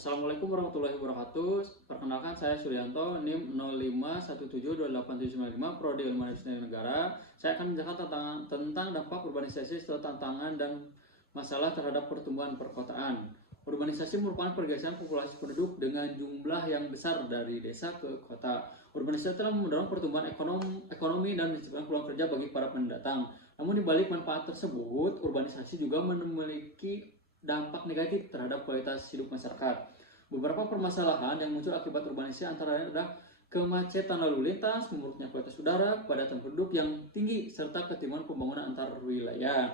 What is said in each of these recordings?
Assalamualaikum warahmatullahi wabarakatuh. Perkenalkan saya Suryanto, NIM 05172875, Prodi Ilmu Administrasi Negara. Saya akan menjelaskan tentang dampak urbanisasi serta tantangan dan masalah terhadap pertumbuhan perkotaan. Urbanisasi merupakan pergeseran populasi penduduk dengan jumlah yang besar dari desa ke kota. Urbanisasi telah mendorong pertumbuhan ekonomi dan menciptakan peluang kerja bagi para pendatang. Namun di balik manfaat tersebut, urbanisasi juga memiliki dampak negatif terhadap kualitas hidup masyarakat. Beberapa permasalahan yang muncul akibat urbanisasi antara lain adalah kemacetan lalu lintas, memburuknya kualitas udara, kepadatan penduduk yang tinggi, serta ketimbang pembangunan antar wilayah.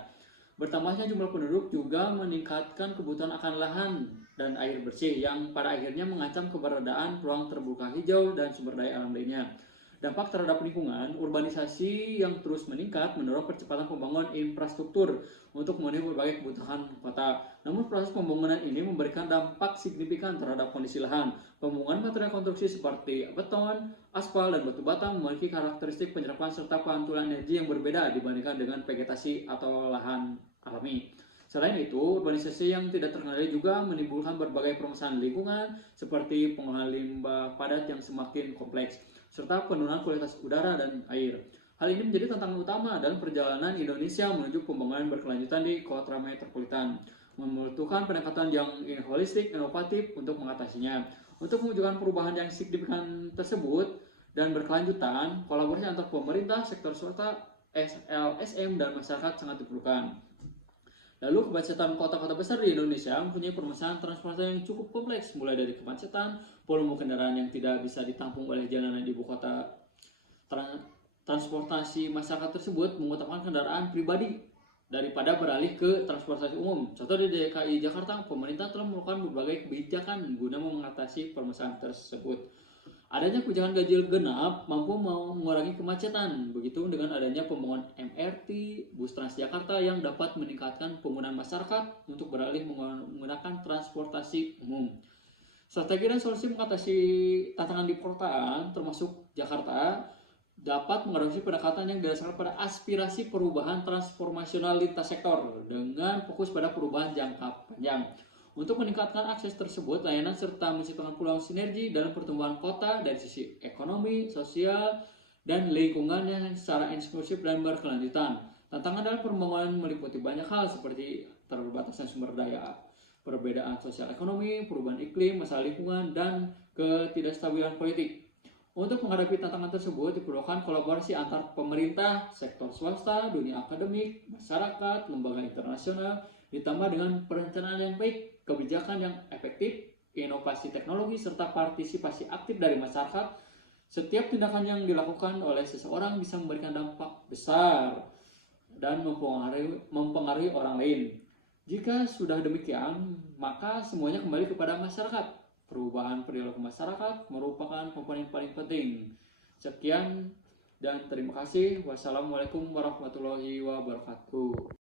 Bertambahnya jumlah penduduk juga meningkatkan kebutuhan akan lahan dan air bersih yang pada akhirnya mengancam keberadaan ruang terbuka hijau dan sumber daya alam lainnya. Dampak terhadap lingkungan, urbanisasi yang terus meningkat mendorong percepatan pembangunan infrastruktur untuk memenuhi berbagai kebutuhan kota. Namun proses pembangunan ini memberikan dampak signifikan terhadap kondisi lahan. Pembangunan material konstruksi seperti beton, aspal, dan batu bata memiliki karakteristik penyerapan serta pantulan energi yang berbeda dibandingkan dengan vegetasi atau lahan alami. Selain itu, urbanisasi yang tidak terkendali juga menimbulkan berbagai permasalahan lingkungan seperti pengolahan limbah padat yang semakin kompleks, serta penurunan kualitas udara dan air. Hal ini menjadi tantangan utama dalam perjalanan Indonesia menuju pembangunan berkelanjutan di kota metropolitan, membutuhkan pendekatan yang holistik, inovatif untuk mengatasinya. Untuk mewujudkan perubahan yang signifikan tersebut dan berkelanjutan, kolaborasi antar pemerintah, sektor swasta, LSM, dan masyarakat sangat diperlukan. Lalu kemacetan kota-kota besar di Indonesia mempunyai permasalahan transportasi yang cukup kompleks, mulai dari kemacetan, volume kendaraan yang tidak bisa ditampung oleh jalanan di ibu kota. Transportasi masyarakat tersebut mengutamakan kendaraan pribadi daripada beralih ke transportasi umum. Contoh di DKI Jakarta, pemerintah telah melakukan berbagai kebijakan guna mengatasi permasalahan tersebut. Adanya kebijakan ganjil genap mampu mengurangi kemacetan. Begitu dengan adanya pembangunan MRT, bus Transjakarta yang dapat meningkatkan penggunaan masyarakat untuk beralih menggunakan transportasi umum. Strategi dan solusi mengatasi tantangan di perkotaan termasuk Jakarta dapat mengadopsi pendekatan yang didasarkan pada aspirasi perubahan transformasional lintas sektor dengan fokus pada perubahan jangka panjang. Untuk meningkatkan akses tersebut, layanan serta menciptakan peluang sinergi dalam pertumbuhan kota dari sisi ekonomi, sosial, dan lingkungan yang secara inklusif dan berkelanjutan. Tantangan dalam pembangunan meliputi banyak hal seperti terbatasnya sumber daya, perbedaan sosial ekonomi, perubahan iklim, masalah lingkungan, dan ketidakstabilan politik. Untuk menghadapi tantangan tersebut diperlukan kolaborasi antar pemerintah, sektor swasta, dunia akademik, masyarakat, lembaga internasional, ditambah dengan perencanaan yang baik, kebijakan yang efektif, inovasi teknologi, serta partisipasi aktif dari masyarakat. Setiap tindakan yang dilakukan oleh seseorang bisa memberikan dampak besar dan mempengaruhi orang lain. Jika sudah demikian, maka semuanya kembali kepada masyarakat. Perubahan perilaku masyarakat merupakan komponen paling penting. Sekian dan terima kasih. Wassalamualaikum warahmatullahi wabarakatuh.